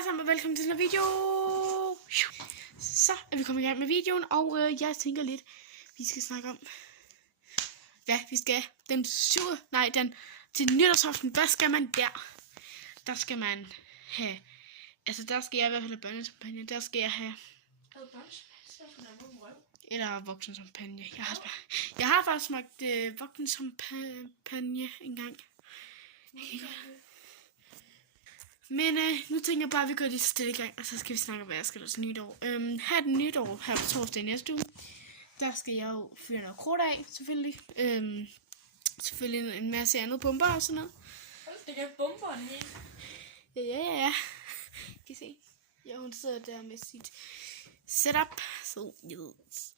Hej alle sammen og velkommen til den her video. Så er vi kommet i gang med videoen, og jeg tænker lidt, vi skal snakke om, hvad vi skal til nytårsaften. Hvad skal man der? Der skal man have, altså der skal jeg i hvert fald have børnechampagne. Der skal jeg have eller voksenchampagne. Jeg har faktisk smagt voksenchampagne engang. Men nu tænker jeg bare, at vi går lige stille i gang, og så skal vi snakke om, hvad jeg skal til nytår. Her den nytår, her på torsdag næste uge, der skal jeg jo fyre noget krudt af, selvfølgelig. Selvfølgelig en masse andet bomber og sådan noget. Det kan bomberne i. Ja. Kan I se? Ja, hun sidder der med sit setup. Så yes.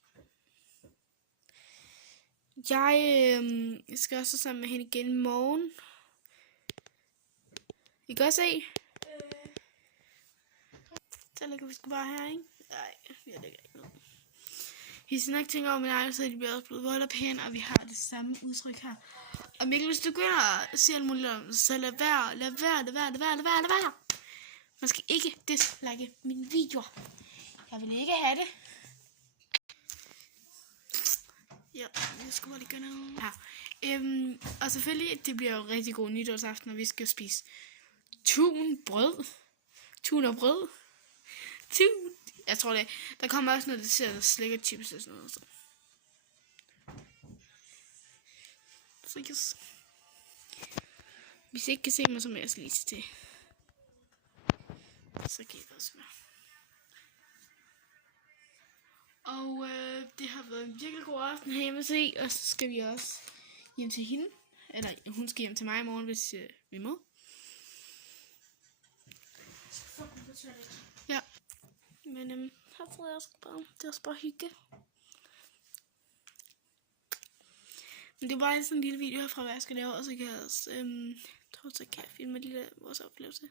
Jeg skal også sammen med hende igen i morgen. I kan også se. Så lægger vi sgu bare her, ikke? Nej, jeg lægger ikke noget. I skal nok tænke over min egen, så de bliver også blevet vold og pæne, og vi har det samme udtryk her. Og Mikkel, hvis du begynder at sige alt muligt, så lad være. Man skal ikke dislike mine videoer. Jeg vil ikke have det. Ja, jeg skulle bare lige gøre noget her. Og selvfølgelig, det bliver jo rigtig god nytårsaften, og vi skal spise tun og brød. Jeg tror det. Der kommer også noget dessert, slik og chips og sådan noget. Så yes. Hvis I ikke kan se mig, så må jeg lige til. Så kan I godt smøre. Og det har været en virkelig god aften hjemme at se. Og så skal vi også hjem til hende. Eller hun skal hjem til mig i morgen, hvis vi må. Ja. Men her tror jeg også bare, det er også bare hygge. Men det var bare sådan en lille video herfra, hvad jeg skal lave, og så kan jeg også, så kan jeg filme vores oplevelse.